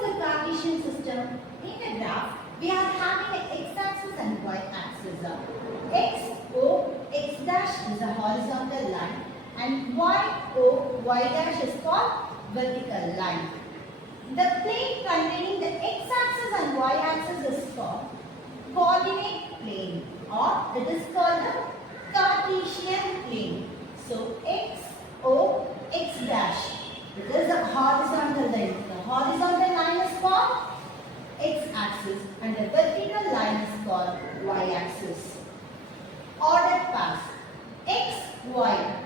suppose the Cartesian system in a graph, we are having an x-axis and y-axis. X, O, x dash is a horizontal line and y, O, y dash is called vertical line. The plane containing the x-axis and y-axis is called coordinate plane, or it is called the Cartesian plane. So x, O, x dash. It is a horizontal line. The horizontal line is called x-axis and the vertical line is called y-axis. Ordered path. X, Y.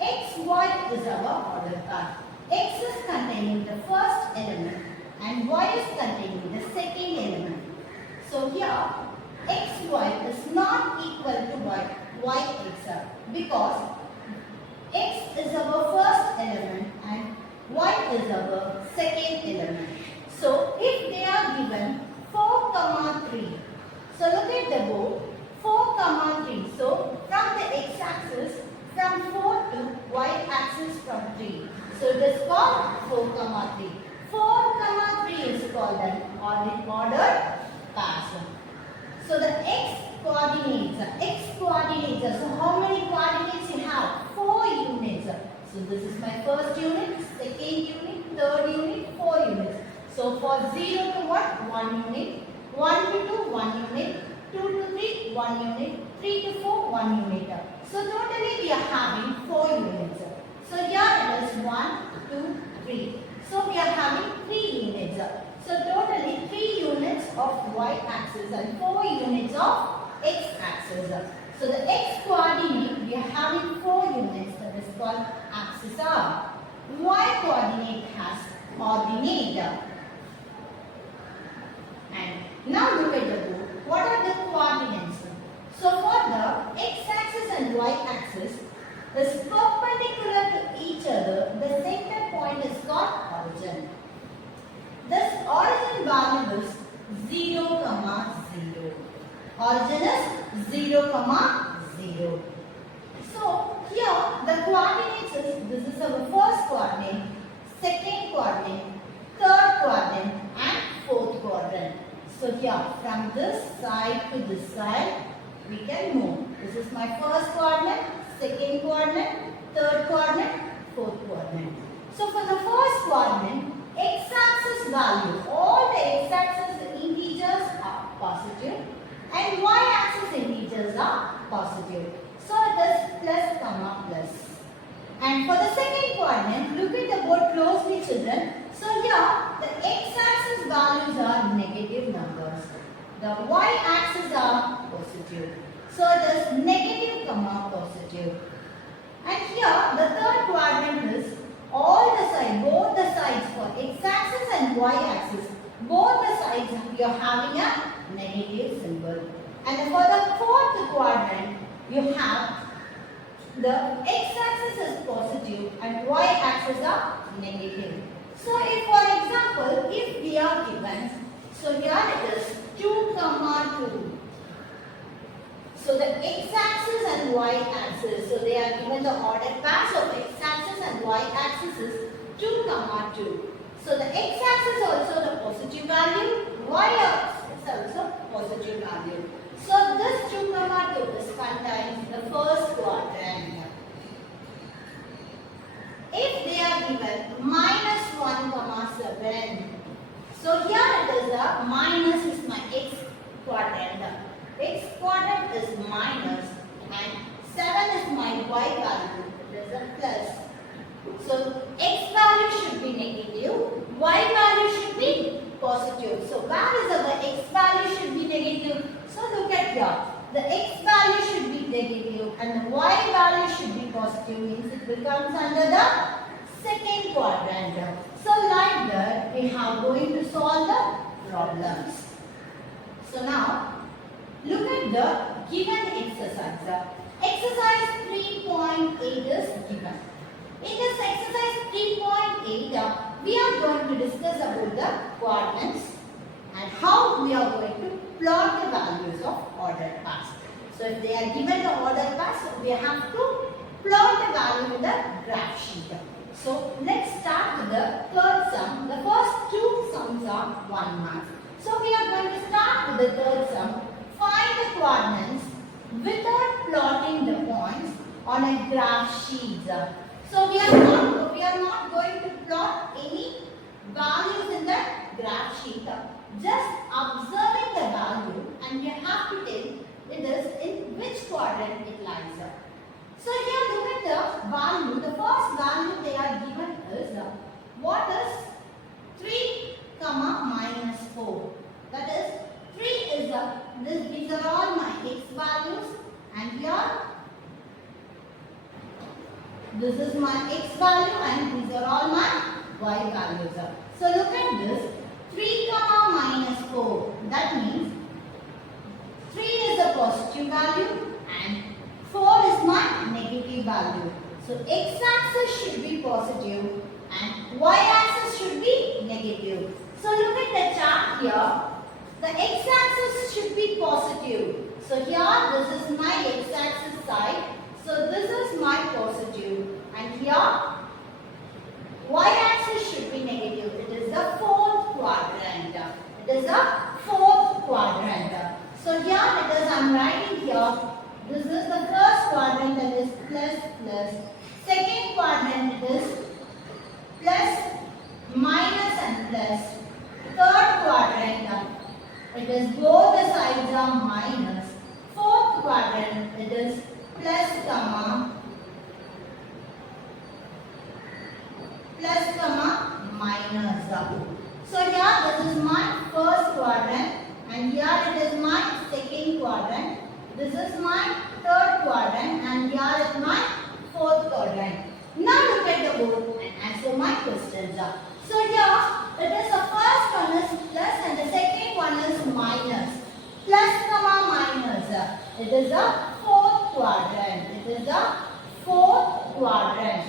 X, Y is our ordered path. X is containing the first element and Y is containing the second element. So here x, Y is not equal to y, x because x is our first element and y is our second element. So if they are given 4, 3. So look at the board. 4, 3. So from the x-axis, from 4 to y-axis from 3. So it is called 4, 3. 4, 3 is called an ordered path. So the x coordinates. So how many coordinates you have? 4 units. So this is my first unit, second unit, third unit, 4 units. So for 0 to what? 1 unit. 1 to 2, 1 unit. 2 to 3, 1 unit. 3 to 4, 1 unit. So totally we are having 4 units. So here it is 1, 2, 3. So we are having 3 units. So totally 3 units of y-axis and 4 units of x-axis. So the x coordinate we are having 4 units, that is called axis R. Y coordinate has ordinate. And now look at the board. What are the coordinates? So for the x-axis and y-axis is perpendicular to each other, the center point is called origin. This origin value is 0, 0. Origin is 0, 0. So here the coordinates is, this is our first coordinate, second coordinate, third coordinate and fourth coordinate. So here from this side to this side we can move. This is my first coordinate, second coordinate, third coordinate, fourth coordinate. So for the first coordinate, x-axis value, all the x-axis integers are positive and y-axis integers are positive. So it is plus, plus. And for the second coordinate, look at the board closely, children. So here the x-axis values are negative numbers. The y-axis are positive. So it is negative, positive. And here the third quadrant is all the sides, both the sides for x-axis and y-axis, both the sides we are having a negative symbol. And for the fourth quadrant, you have the x-axis is positive and y-axis are negative. So if for example, if we are given, so here it is 2, 2. So the x-axis and y-axis, so they are given the ordered paths of x-axis and y-axis is 2, 2. So the x-axis also the positive value, y-axis also positive value. So this 2, 2 is contained the first quadrant. If they are given -1, 7, so here it is a minus is my x quadrant. X quadrant is minus and 7 is my y value. It is a plus. So x value should be negative, y value should be positive. So where is our x value should be negative? So look at here. The x value should be negative and the y value should be positive, means it becomes under the second quadrant. So like that we are going to solve the problems. So now look at the given exercise. Exercise 3.8 is given. In this exercise 3.8, we are going to discuss about the coordinates and how we are going to plot the values of ordered paths. So if they are given the ordered paths, we have to plot the value in the graph sheet. So let's start with the third sum. The first two sums are 1 mark. So we are going to start with the third sum. Find the coordinates without plotting the points on a graph sheet. So we are not going to plot any values in the graph sheet. Just observing the value, and you have to tell it is in which quadrant it lies. So here look at the value. The first value they are given is what is 3 comma minus 4. That is 3 is these are all my x values, and here this is my x value and these are all my y values. So look at this 3 comma minus 4. That means 3 is a positive value and 4 is my negative value. So x-axis should be positive and y-axis should be negative. So look at the chart here. The x-axis should be positive. So here this is my x-axis side. So this is my positive. And here y-axis should be negative. It is the fourth quadrant. It is the fourth quadrant. So here it is, I am writing here. This is the first quadrant, that is plus plus. Second quadrant it is plus, minus and plus. Third quadrant it is both the sides are minus. Fourth quadrant it is plus comma minus. So here this is my first quadrant and here it is my second quadrant. This is my third quadrant and here is my fourth quadrant. Now look at the board and answer my questions. So here it is the first one is plus and the second one is minus. Plus comma minus. It is the fourth quadrant. It is the fourth quadrant.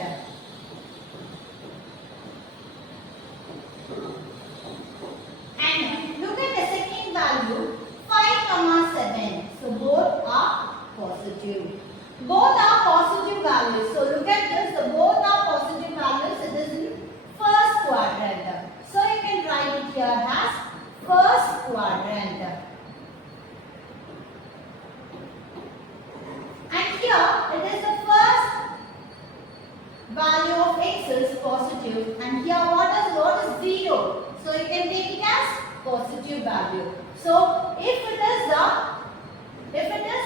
And look at the second value 5 comma 7. So both are positive. Both are positive values. So look at this. So both are positive values. It is in first quadrant. So you can write it here as first quadrant. And here it is the first value of x is positive. And here what is 0? So you can take it as positive value. So if it is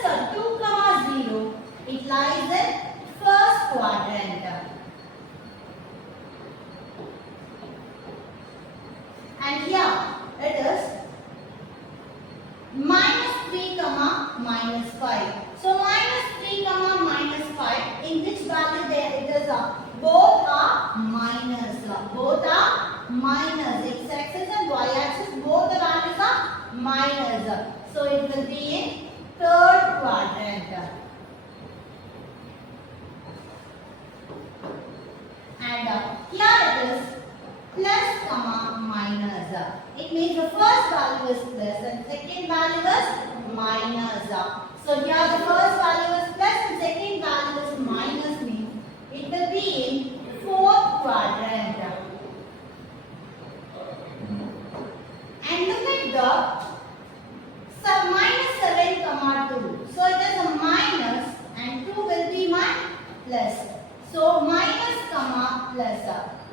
a 2 comma 0, it lies in first quadrant. And here it is minus 3 comma minus 5. So minus 3 comma minus 5, in which value there it is both are minus. Both are minus. X-axis and y-axis, both the values are minus. So it will be in third quadrant. And here it is plus comma minus. It means the first value is plus and second value is minus. So here the first value is plus and second value is minus, means it will be in fourth quadrant. And look at the minus 7 comma 2. So it is a minus and 2 will be my plus. So minus comma plus.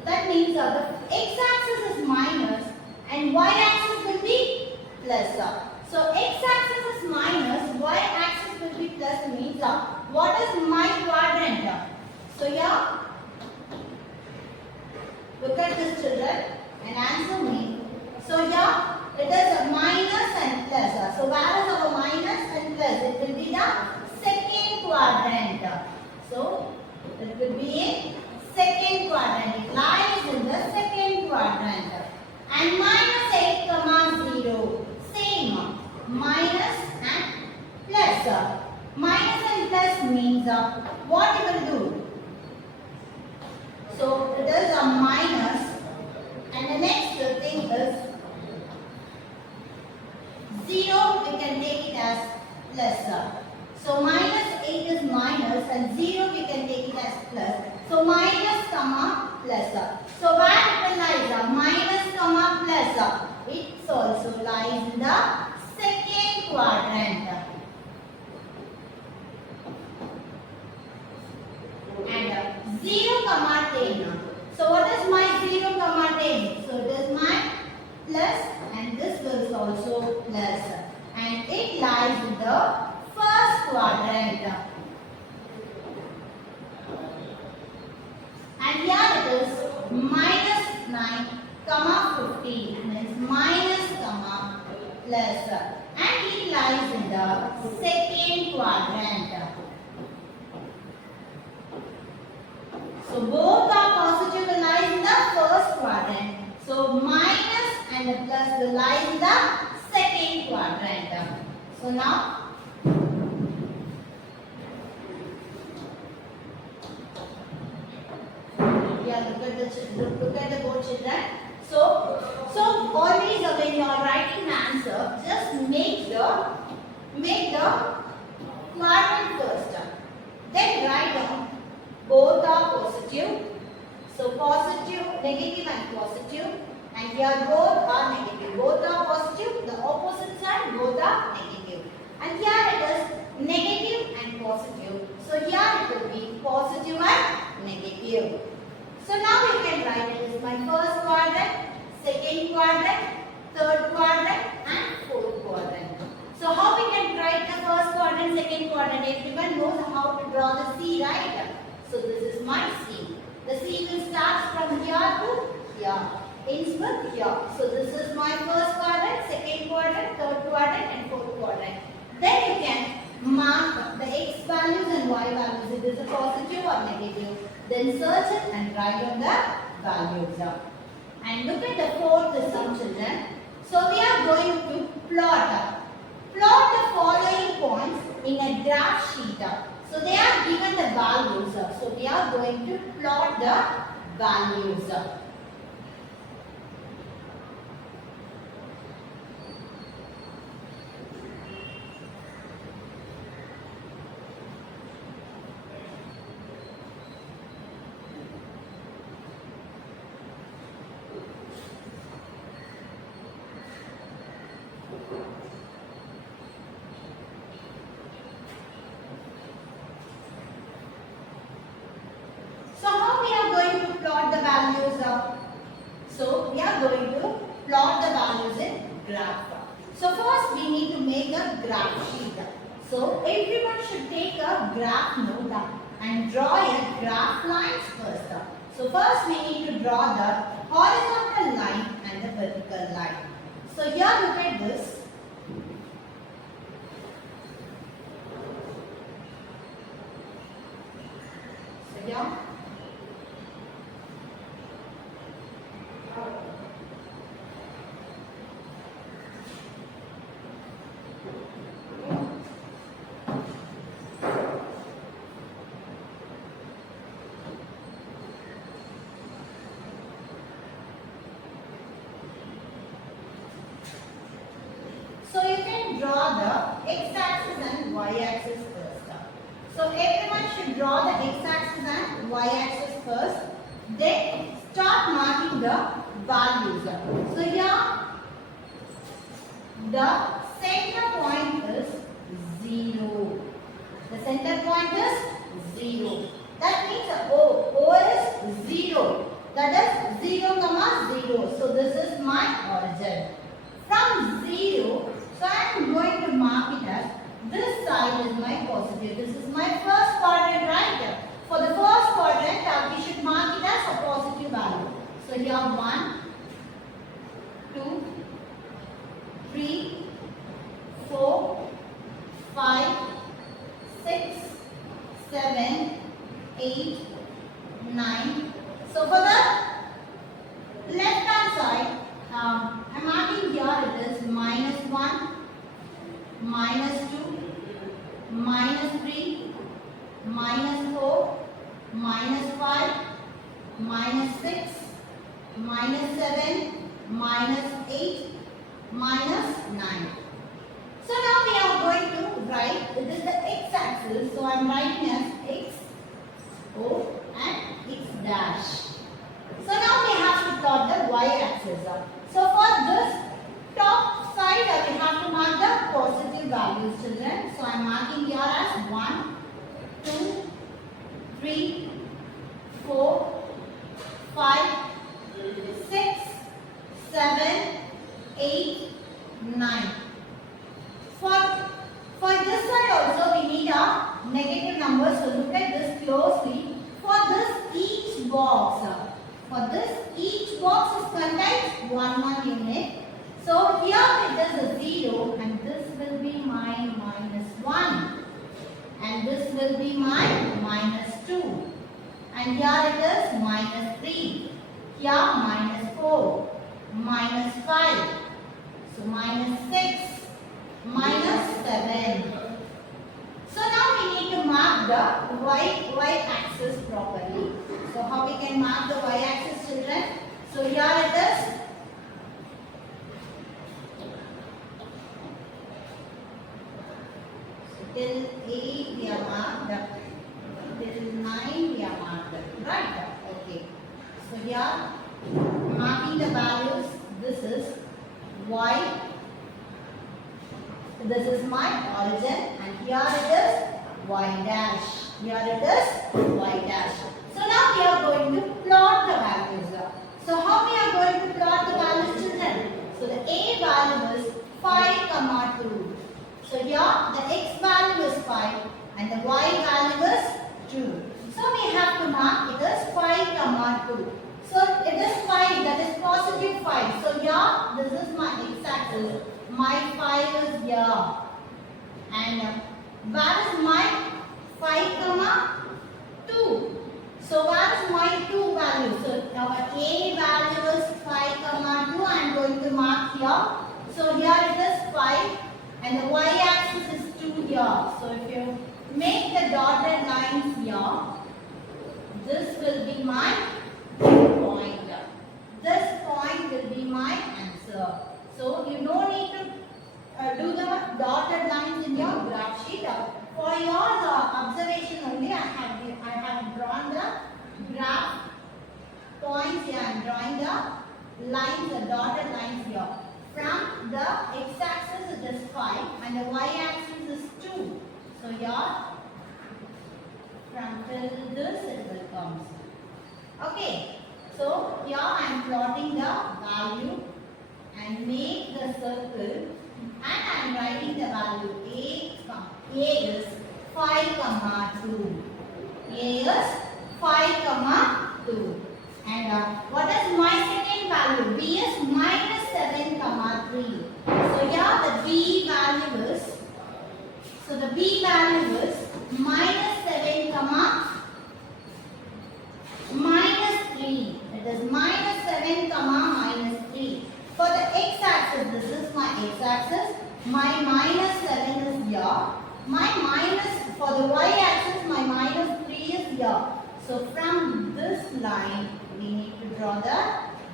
That means the x-axis is minus and y-axis will be plus. So x-axis is minus, y-axis will be plus, means what is my quadrant? So here, look at this children and answer me. So here it is a minus and plus. So where is our minus and plus? It will be the second quadrant. So it will be in second quadrant. It lies in the second quadrant. And minus 8 comma 0. Same. Minus and plus. Minus and plus means what you will do? So it is a minus. And the next thing is 0, we can take it as plus. So minus 8 is minus and 0 we can take it as plus. So minus comma So where it will lies? Minus comma plus. It also lies in the second quadrant. And 0 comma 10. So what is my 0 comma 10? So it is my plus and this is also plus. And it lies in the first quadrant. And here it is minus 9 comma 15 means minus comma plus. And it lies in the second quadrant. So both are positive will lie in the first quadrant. So minus and the plus will lie in the second quadrant. So now look at the board, children. So always when you are writing an answer, just make the quadrant first. Then write down both are positive. So positive, negative and positive. And here both are negative. Both are positive. The opposite side both are negative. And here it is negative and positive. So here it will be positive and negative. So now we can write it is my first quadrant, second quadrant, third quadrant and fourth quadrant. So how we can write the first quadrant, second quadrant? Everyone knows how to draw the C, right? So this is my C. The C will start from here to here. Ends with here. So this is my first quadrant, second quadrant, third quadrant and fourth quadrant. Then you can mark the x values and y values. If it is a positive or negative. Then search it and write on the values. And look at the fourth sum, children. So we are going to plot the following points in a graph sheet. So they are given the values. So we are going to plot the values. So we are going to plot the values in graph. So first we need to make a graph sheet. So everyone should take a graph note and draw a graph lines first. So first we need to draw the horizontal line and the vertical line. So here look at this. So here. So you can draw the x-axis and y-axis first. So everyone should draw the x-axis and y-axis first. Then start marking the values. So here the center point is 0. The center point is 0. That means O is 0. That is 0 comma 0. So this is my origin. From 0, so I am going to mark it as this side is my positive. This is my first quadrant, right? For the first quadrant, we should mark it as a positive value. So here 1, 2, 3, 4, 5, 6, 7, 8, 9. So for the left hand side, I'm marking here it is -1, -2, -3, -4, -5, -6, -7, -8, -9. So now we are going to write, it is the x-axis, so I am writing as x, O and x dash. So axis. So for this top side, we have to mark the positive values, children. So I am marking here as 1, 2, 3, 4, 5, 6, 7, 8, 9. For this side also we need a negative number. So look at this closely. For this each box is contains one unit. So here it is a 0 and this will be my -1 and this will be my -2 and here it is -3, here -4, -5, so -6, -7. So now we need to mark the y axis properly. So how we can mark the y axis, children? So here it is. So till 8 we are marked, till 9 we are marked, right? Okay. So here marking the values. This is y. This is my origin and here it is y dash. Here it is y dash. So now we are going to plot the values. So how we are going to plot the values, children? So the a value is 5, 2. So here the x value is 5 and the y value is 2. So we have to mark it as 5, 2. So it is 5, that is positive 5. So here this is my x axis. My 5 is here. And where is my 5, 2? So where is my 2 value? So our a value is 5, 2. I am going to mark here. So here it is 5 and the y axis is 2 here. So if you make the dotted lines here, this will be my point. This point will be my answer. So you don't need to do the dotted lines in your graph sheet. For your observation only, I have drawn the graph points here. I am drawing the lines, the dotted lines here. From the x-axis it is 5 and the y-axis is 2. So here, from till this it will come. Okay. So here I am plotting the value and make the circle and I am writing the value a is 5, 2. A is 5, 2. And what is my second value? B is -7, 3. So here the B value is, so the B value is -7, -3. It is -7, -3. For the x-axis, this is my x-axis. My -7 is here. For the y-axis, my -3 is here. So from this line, we need to draw the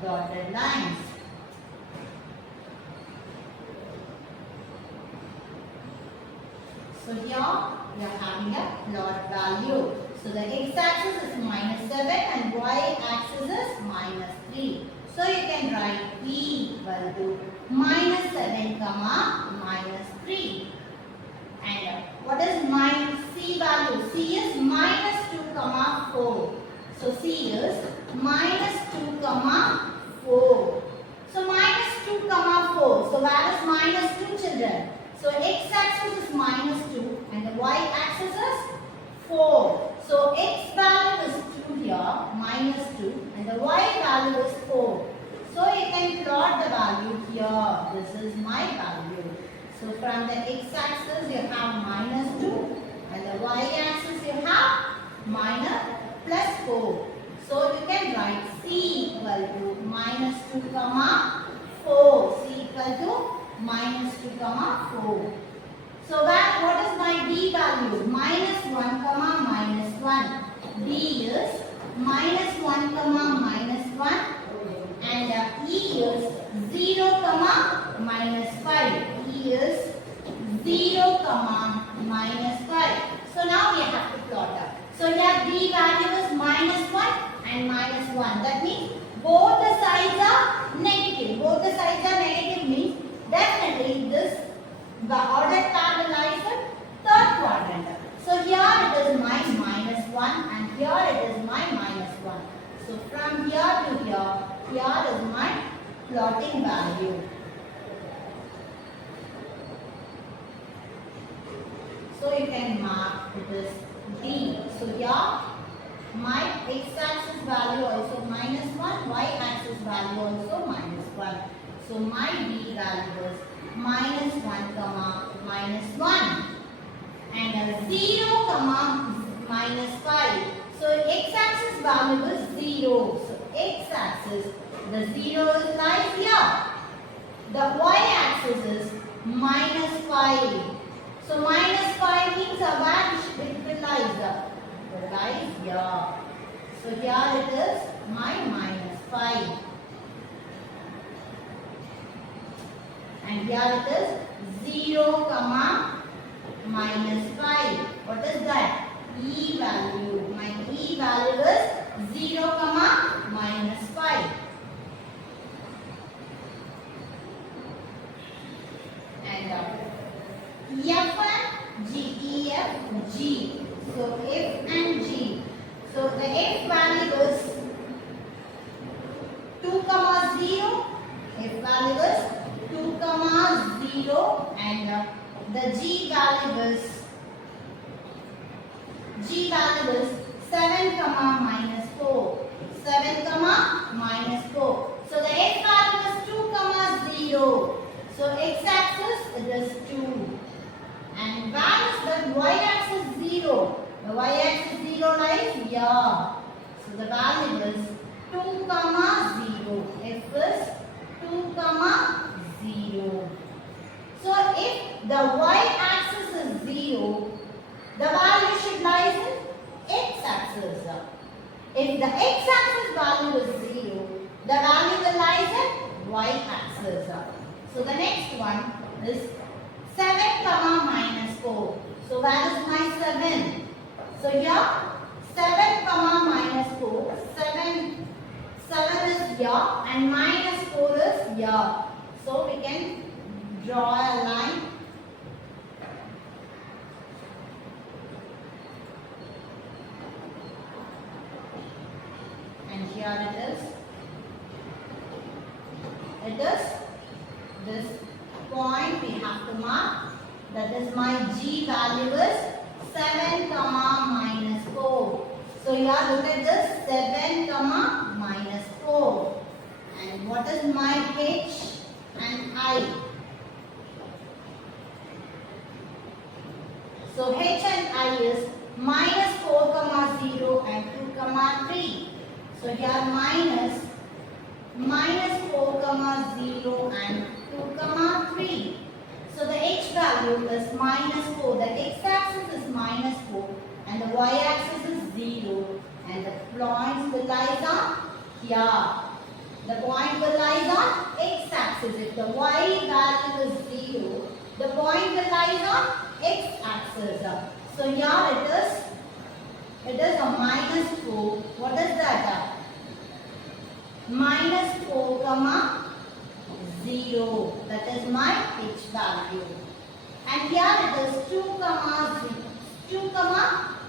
dotted lines. So here, we are having a plot value. So the x-axis is -7 and y-axis is -3. So you can write B equal to -7, -3. And what is my C value? C is -2, 4. So C is -2, 4. So -2, 4. So where is -2, children? So x-axis is -2 and the y-axis is 4. So x value is 2 here, -2 and the y value is 4. So you can plot the value here. This is my value. So from the x-axis you have -2 and the y-axis you have +4. So you can write C equal to -2, 4. C equal to -2, 4. So what is my D value? -1, -1. D is -1, -1 and E is 0, -5. E is 0, -5. So now we have to plot up. So here D value is -1 and -1. That means both the sides are negative. the ordered pattern lies in third quadrant. So here it is my minus 1 and here it is my minus 1. So from here to here is my plotting value. So you can mark it is D. So here my x-axis value also minus 1, y-axis value also minus 1. So my D value is minus 1 comma minus 1 and 0 comma minus 5. So x-axis value is 0. So x-axis, the 0 is lies here. The y-axis is minus 5. So minus 5 means where it will lies. It lies here. So here it is my minus 5. And here it is 0 comma minus 5. What is that? E value. My E value is 0 comma minus 5. And F and G, E, F, G. So F and G. So the F value is 2 comma 0. F value is 2 comma 0 and the G value is 7 comma minus 4. 7 comma minus 4. So the F value is 2 comma 0. So x-axis it is 2. And where is the y-axis 0? The y-axis 0 lies here. So the value is 2 comma 0. F is 2 comma 0. So if the y-axis is 0, the value should lie in x-axis. If the x-axis value is 0, the value will lie in y-axis. So the next one is 7 comma minus 4. So where is my 7? So here 7 comma minus 4. 7 is here and minus 4 is here. So we can draw a line. And here it is. It is this point we have to mark. That is my G value is 7 comma minus 4. So here look at this 7 comma minus 4. And what is my H and I? So H and I is minus 4 comma 0 and 2 comma 3. So here minus 4 comma 0 and 2 comma 3. So the H value is minus 4. The x-axis is minus 4 and the y-axis is 0. And the points will lie on here. The point will lie on x-axis. If the y value is 0, the point will lie on x-axis. So here it is a minus 4. What is that? Minus 4 comma 0. That is my H value. And here it is 2 comma 0, 2 comma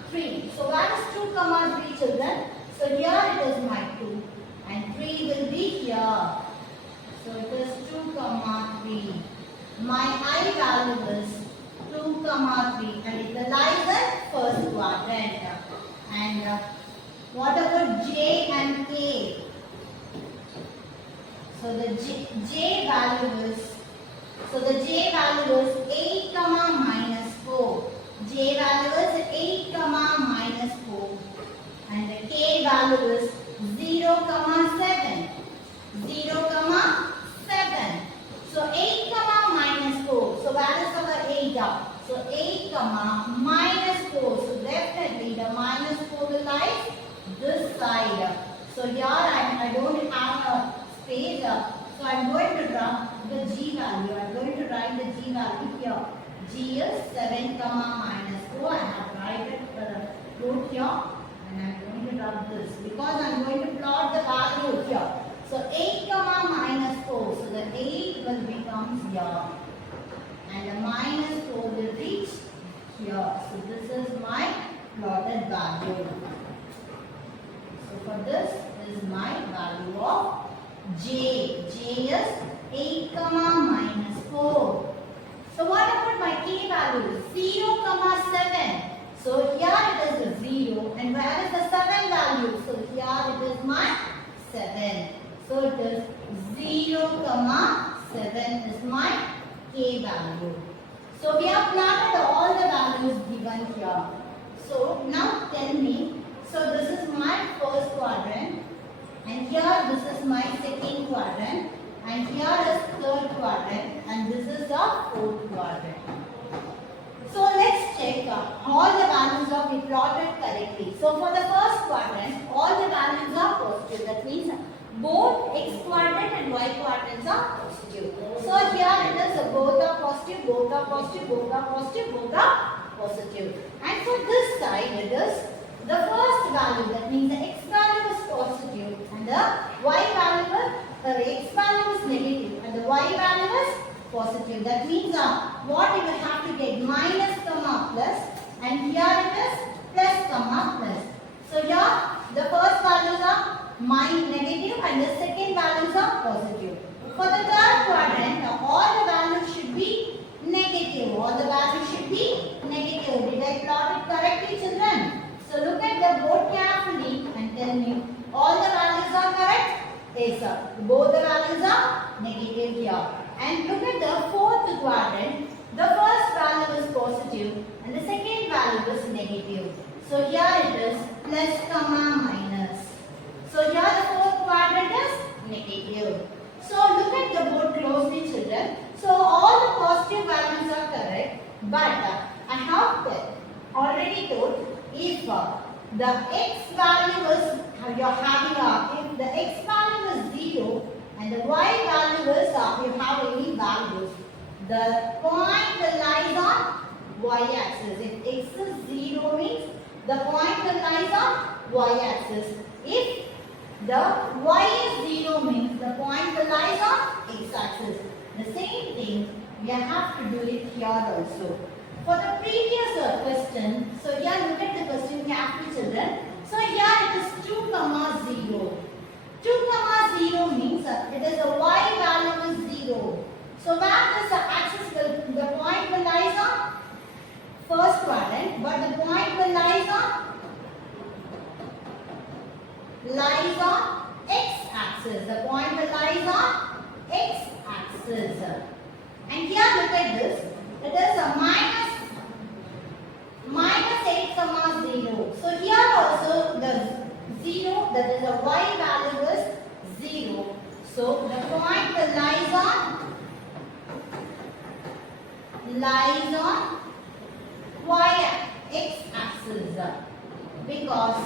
3. So where is 2 comma 3 children? So here it is my 2 and 3 will be here. So it is 2 comma 3. My I value is 2 comma 3 and it lies in first quadrant. And what about J and K? So the J value is, so the J value is 8 comma minus 4. J value is 8 comma minus 4. And the K value is 0 comma 7. 0 comma 7. So 8 comma minus 4. So where is our 8? So 8 comma minus 4. So definitely the minus 4 will lie this side. So here I don't have a space. So I am going to draw the G value. I am going to write the G value here. G is 7 comma minus 4. I have wrote here and I am going to draw this because I am going to plot the value here. So 8 comma minus 4. So the 8 will become here. and the minus 4 will reach here. So this is my plotted value. So for this is my value of J. J is 8 comma minus 4. So what about my K value? 0 comma 7. So here it is the 0 and where is the 7 value? So here it is my 7. So it is 0 comma 7 is my K value. So we have plotted all the values given here. So now tell me, so this is my first quadrant and here this is my second quadrant and here is third quadrant and this is the fourth quadrant. So let's check all the values are we plotted correctly. So for the first quadrant, all the values are positive. That means both x quadrant and y quadrants are positive. So here it is both are positive, both are positive, both are positive, both are positive. And for this side it is the first value, that means the x value is positive and the y value is x value is negative and the y value is positive. That means what you will have to get minus comma plus and here it is plus comma plus. So here the first values are negative and the second values are positive. For the third quadrant, all the values should be negative. All the values should be negative. Did I plot it correctly, children? So look at the board carefully and tell me all the values are correct? Yes, sir. Both the values are negative here. And look at the fourth quadrant. The first value is positive and the second value is negative. So here it is plus comma minus. So here the fourth quadrant is negative. So look at the board closely, children. So all the positive values are correct, but I have already told if the x value is you are having if the x value is 0 and the y value is you have any values, the point will lie on y-axis. If x is 0 means the point will lie on y-axis. If the y is 0 means the point will lie on x-axis. The same thing we have to do it here also. For the previous question, so here look at the question carefully, children. So here it is 2 comma 0. 2 comma 0 means it is the y value is 0. So where this axis will, the point will lie on first quadrant, but the point will lie on x-axis. The point will lie on x-axis. And here look at this. It is a minus 8 comma 0. So here also the 0, that is the y value is 0. So the point will lie on y x-axis because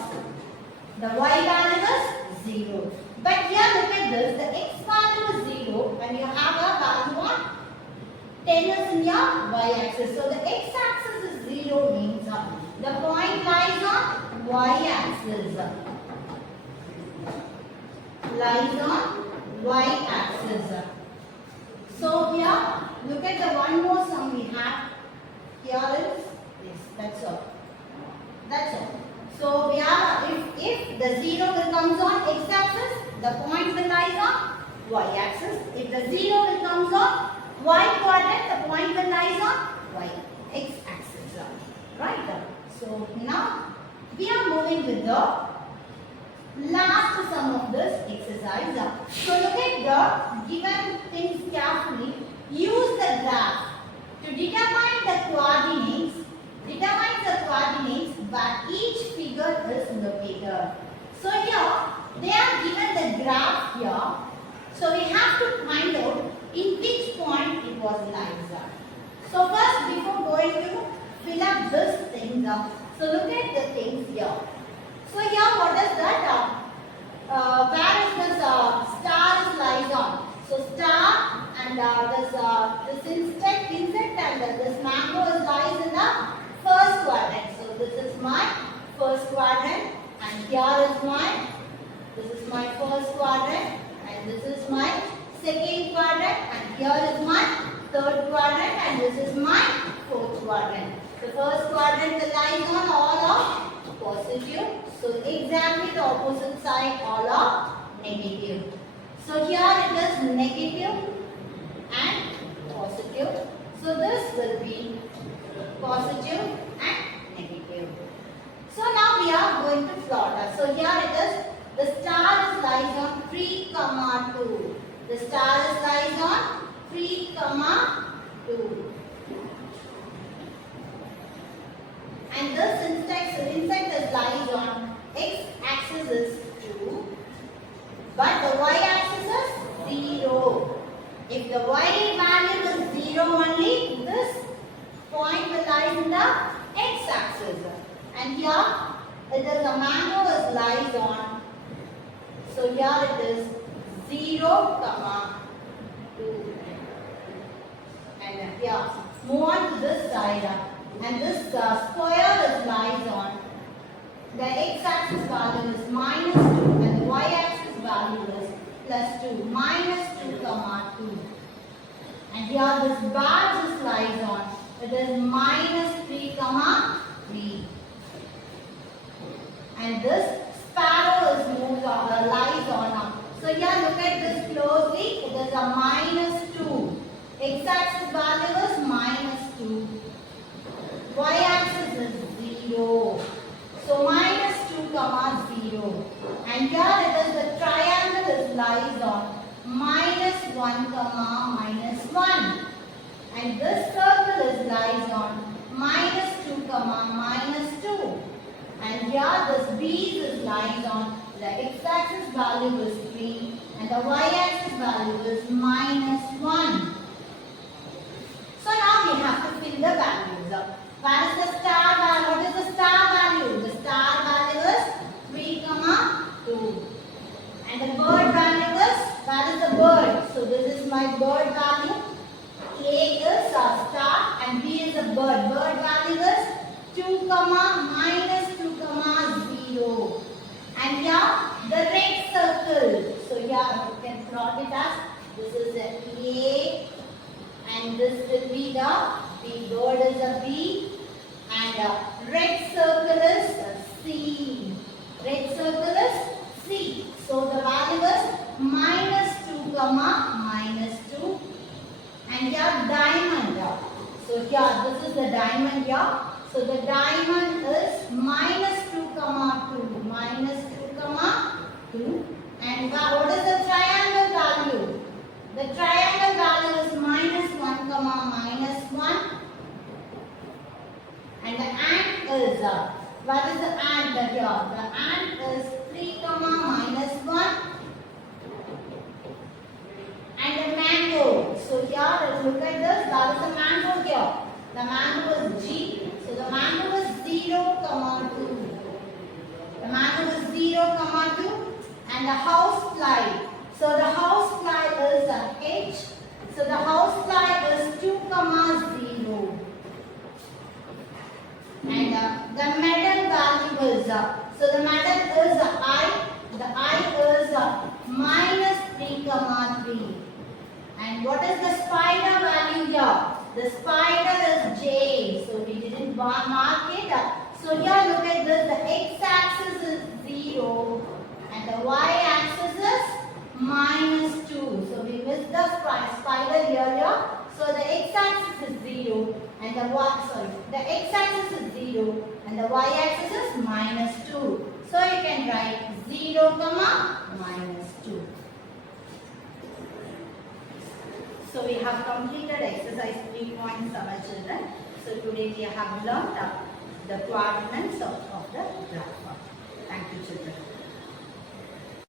the y value is 0. But here look at this, the x value is 0 and you have a value on 10 is in your y-axis. So the x-axis is 0 means the point lies on y-axis. Lies on y-axis. So here, look at the one more sum we have. Here is this. That's all. That's all. So we have if the 0 will comes on x-axis, the point will lie on y-axis. If the 0 will comes on y quadrant, the point will lie on x-axis. Right? So now we are moving with the last sum of this exercise. So look at the given things carefully. Use the graph to determine the coordinates. Determine the coordinates where each figure is located. So here they are given the graph here. So we have to find out in which point it was lies. So first, before going to fill up this thing, so look at the things here. So here what is that? Where is this star is lies on? So star and this insect and this mango is lies in the first quadrant. So this is my first quadrant and here is this is my first quadrant and this is my second quadrant and here is my third quadrant and this is my fourth quadrant. The first quadrant lies on all of positive. So exactly the opposite side, all of negative. So here it is negative and positive. So this will be positive and negative. So now we are going to plot. So here it is, the star lies on 3, 2. The star lies on 3, 2. And this insect lies on x-axis is 2, but the y-axis is 0. If the y value is 0 only, this point will lie in the x-axis. And here it is a mango lies on. So here it is 0, 2. And here, move on to this side. And this square lies on. The x-axis value is -2 and the y-axis value is +2. -2, 2. And here this badge lies on. It is -3, 3. And this sparrow is lies on. So here look at this closely. It is a -2. X-axis value is -2. Y-axis is 0. So -2, 0. And here it is the triangle lies on -1, -1. And this circle lies on -2, -2. And here this bees lies on. The x-axis value is 3 and the y-axis value is -1. So now we have to fill the values up. What is the star value? What is the star value? The star value is 3, 2. And the bird value is, what is the bird? So this is my bird value. A is a star and B is a bird. Bird value is 2, -2, 0. And here the red circle. So here you can plot it as, this is a A and this will be the B. Bird is a B and red circle is C. Red circle is C. So the value is -2, -2. And here diamond. So here this is the diamond here. So the diamond is -2, 2. -2, 2. And what is the triangle value? The triangle value is -1, -1. And the ant is, what is the ant here? The ant is 3, -1. And the mango. So here, look at this. That is the mango here. The mango is G. So the mango is 0, 2. The mango is 0, 2. And the house fly. So the house fly is H. So the house fly is 2, 0. And the medal value is, so the medal is I. The I is -3, 3. And what is the spider value here? The spider is J. So we didn't mark it. So here look at this. The x-axis is 0 and the y-axis is -2. So we missed the spider here. So the x-axis is 0 and the x-axis is 0 and the y-axis is -2. So you can write 0, -2. So we have completed exercise 3.7, children. So today we have learned the coordinates of the graph. Thank you, children.